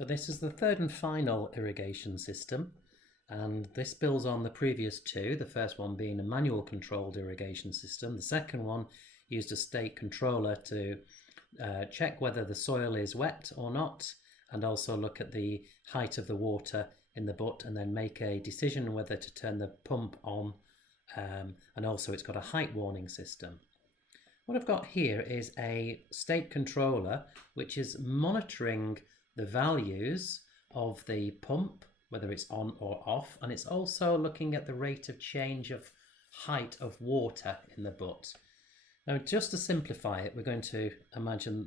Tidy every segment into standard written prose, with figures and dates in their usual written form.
So this is the third and final irrigation system, and this builds on the previous two, the first one being a manual controlled irrigation system. The second one used a state controller to check whether the soil is wet or not, and also look at the height of the water in the butt and then make a decision whether to turn the pump on, and also it's got a height warning system. What I've got here is a state controller which is monitoring the values of the pump, whether it's on or off, and it's also looking at the rate of change of height of water in the butt. Now, just to simplify it, we're going to imagine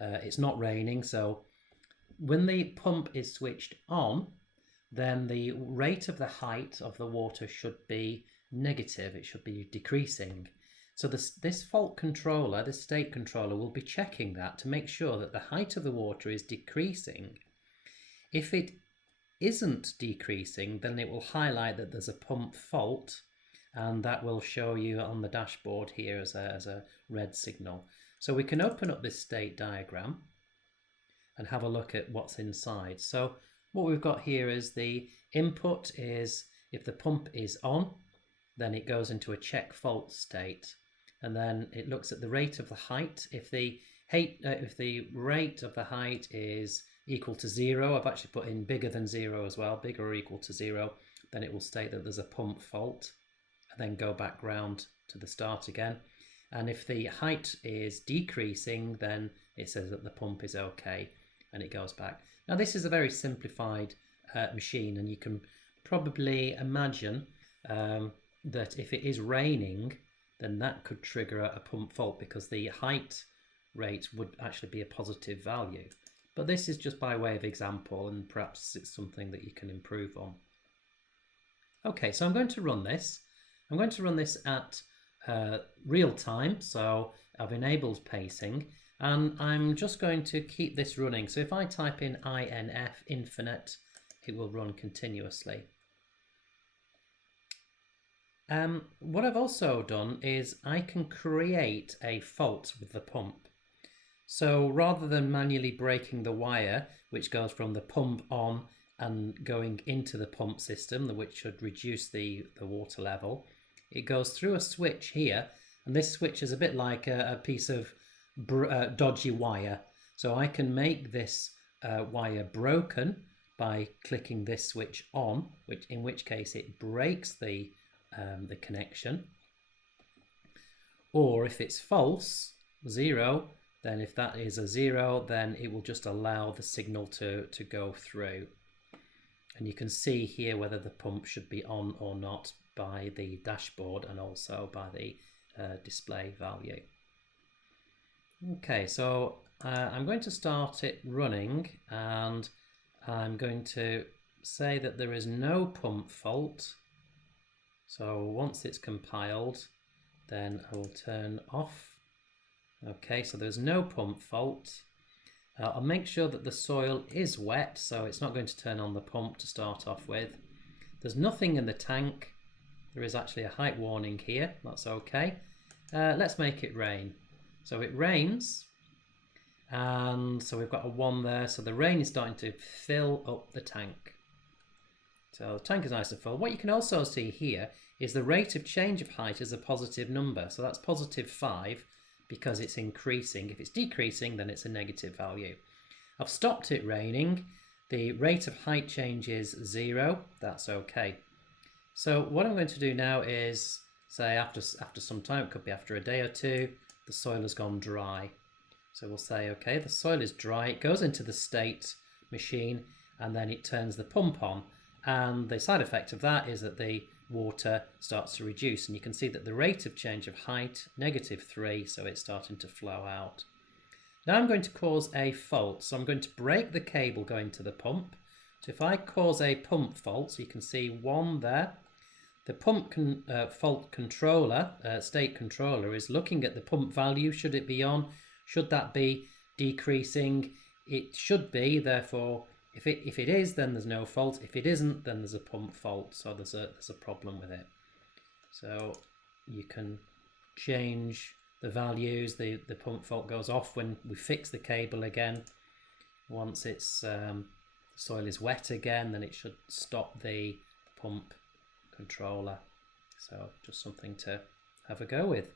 it's not raining, so when the pump is switched on, then the rate of the height of the water should be negative, it should be decreasing. So this fault controller, this state controller, will be checking that to make sure that the height of the water is decreasing. If it isn't decreasing, then it will highlight that there's a pump fault, and that will show you on the dashboard here as a red signal. So we can open up this state diagram and have a look at what's inside. So what we've got here is the input is if the pump is on, then it goes into a check fault state, and then it looks at the rate of the height. If the rate of the height is equal to 0, I've actually put in bigger than 0 as well, bigger or equal to 0, then it will state that there's a pump fault, and then go back round to the start again. And if the height is decreasing, then it says that the pump is okay, and it goes back. Now this is a very simplified machine, and you can probably imagine that if it is raining, then that could trigger a pump fault because the height rate would actually be a positive value. But this is just by way of example, and perhaps it's something that you can improve on. Okay, so I'm going to run this. I'm going to run this at real time, so I've enabled pacing, and I'm just going to keep this running. So if I type in INF infinite, it will run continuously. What I've also done is I can create a fault with the pump. So rather than manually breaking the wire, which goes from the pump on and going into the pump system, which should reduce the water level, it goes through a switch here, and this switch is a bit like a piece of dodgy wire. So I can make this wire broken by clicking this switch on, in which case it breaks the connection. Or if it's false, 0, then if that is a 0, then it will just allow the signal to go through. And you can see here whether the pump should be on or not by the dashboard and also by the display value. Okay, so I'm going to start it running, and I'm going to say that there is no pump fault. So once it's compiled, then I will turn off. Okay, so there's no pump fault. I'll make sure that the soil is wet, so it's not going to turn on the pump to start off with. There's nothing in the tank. There is actually a height warning here, that's okay. Let's make it rain. So it rains, and so we've got a 1 there, so the rain is starting to fill up the tank. So the tank is nice and full. What you can also see here is the rate of change of height is a positive number, so that's +5 because it's increasing. If it's decreasing, then it's a negative value. I've stopped it raining. The rate of height change is 0, that's okay. So what I'm going to do now is say after some time, it could be after a day or two, the soil has gone dry. So we'll say, okay, the soil is dry, it goes into the state machine, and then it turns the pump on. And the side effect of that is that the water starts to reduce, and you can see that the rate of change of height, -3, so it's starting to flow out. Now I'm going to cause a fault, so I'm going to break the cable going to the pump. So if I cause a pump fault, so you can see 1 there, the pump fault controller, state controller, is looking at the pump value. Should it be on? Should that be decreasing? It should be, therefore if it is, then there's no fault. If it isn't, then there's a pump fault, so there's a problem with it. So you can change the values. The pump fault goes off when we fix the cable again. Once it's soil is wet again, then it should stop the pump controller. So just something to have a go with.